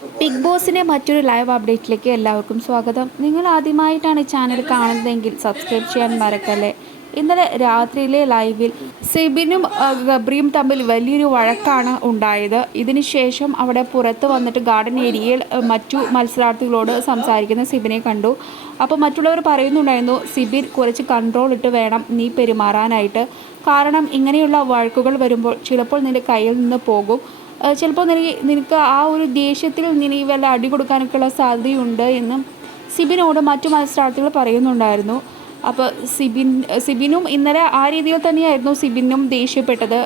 Big ബോസിൻ്റെ മറ്റൊരു live അപ്ഡേറ്റിലേക്ക് എല്ലാവർക്കും സ്വാഗതം. നിങ്ങൾ ആദ്യമായിട്ടാണ് ചാനൽ കാണുന്നതെങ്കിൽ സബ്സ്ക്രൈബ് ചെയ്യാൻ മറക്കല്ലേ. ഇന്നലെ രാത്രിയിലെ ലൈവിൽ സിബിനും ഗബ്രിയും തമ്മിൽ വലിയൊരു വഴക്കാണ് ഉണ്ടായത്. ഇതിനുശേഷം അവിടെ പുറത്ത് വന്നിട്ട് ഗാർഡൻ ഏരിയയിൽ മറ്റു മത്സരാർത്ഥികളോട് സംസാരിക്കുന്ന സിബിനെ കണ്ടു. അപ്പോൾ മറ്റുള്ളവർ പറയുന്നുണ്ടായിരുന്നു, സിബിൻ കുറച്ച് കൺട്രോൾ ഇട്ട് വേണം നീ പെരുമാറാനായിട്ട്. കാരണം ഇങ്ങനെയുള്ള വഴക്കുകൾ വരുമ്പോൾ ചിലപ്പോൾ നിൻ്റെ കയ്യിൽ നിന്ന് പോകും. ചിലപ്പോൾ നിനക്ക് ആ ഒരു ദേഷ്യത്തിൽ നിനക്ക് വല്ല അടി കൊടുക്കാനൊക്കെയുള്ള സാധ്യതയുണ്ട് എന്നും സിബിനോട് മറ്റു മത്സരാർത്ഥികൾ പറയുന്നുണ്ടായിരുന്നു. അപ്പോൾ സിബിനും ഇന്നലെ ആ രീതിയിൽ തന്നെയായിരുന്നു സിബിനും ദേഷ്യപ്പെട്ടത്.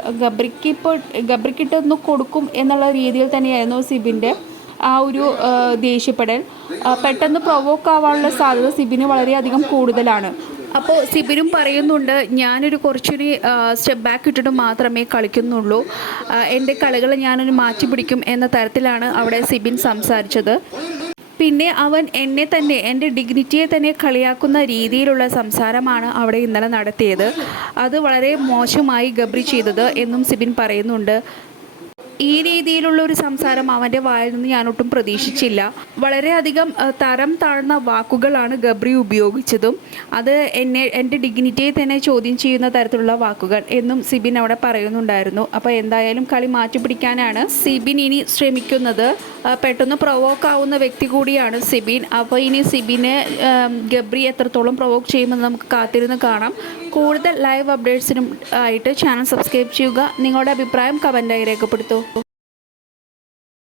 ഗബ്രിക്കിട്ടൊന്ന് കൊടുക്കും എന്നുള്ള രീതിയിൽ തന്നെയായിരുന്നു സിബിൻ്റെ ആ ഒരു ദേഷ്യപ്പെടൽ. പെട്ടെന്ന് പ്രൊവോക്ക് ആവാനുള്ള സാധ്യത സിബിന് വളരെയധികം കൂടുതലാണ്. അപ്പോൾ സിബിനും പറയുന്നുണ്ട്, ഞാനൊരു കുറച്ചൊരു സ്റ്റെപ്പ് ബാക്ക് ഇട്ടിട്ട് മാത്രമേ കളിക്കുന്നുള്ളൂ, എൻ്റെ കളികൾ ഞാനൊരു മാറ്റി പിടിക്കും എന്ന തരത്തിലാണ് അവിടെ സിബിൻ സംസാരിച്ചത്. പിന്നെ അവൻ എന്നെ തന്നെ, എൻ്റെ ഡിഗ്നിറ്റിയെ തന്നെ കളിയാക്കുന്ന രീതിയിലുള്ള സംസാരമാണ് അവിടെ ഇന്നലെ നടത്തിയത്. അത് വളരെ മോശമായി ഗബ്രി ചെയ്തത് എന്നും സിബിൻ പറയുന്നുണ്ട്. ഈ രീതിയിലുള്ള ഒരു സംസാരം അവൻ്റെ വായിൽ നിന്ന് ഞാനൊട്ടും പ്രതീക്ഷിച്ചില്ല. വളരെയധികം തരം താഴ്ന്ന വാക്കുകളാണ് ഗബ്രി ഉപയോഗിച്ചതും. അത് എൻ്റെ ഡിഗ്നിറ്റിയെ തന്നെ ചോദ്യം ചെയ്യുന്ന തരത്തിലുള്ള വാക്കുകൾ എന്നും സിബിൻ അവിടെ പറയുന്നുണ്ടായിരുന്നു. അപ്പോൾ എന്തായാലും കളി മാറ്റിപ്പിടിക്കാനാണ് സിബിൻ ഇനി ശ്രമിക്കുന്നത്. പെട്ടെന്ന് പ്രൊവോക്ക് ആവുന്ന വ്യക്തി കൂടിയാണ് സിബിൻ. അപ്പോൾ ഇനി സിബിനെ ഗബ്രി എത്രത്തോളം പ്രൊവോക്ക് ചെയ്യുമെന്ന് നമുക്ക് കാത്തിരുന്ന് കാണാം. കൂടുതൽ ലൈവ് അപ്ഡേറ്റ്സിനും ആയിട്ട് ചാനൽ സബ്സ്ക്രൈബ് ചെയ്യുക. നിങ്ങളുടെ അഭിപ്രായം കമൻറ്റായി രേഖപ്പെടുത്തൂ.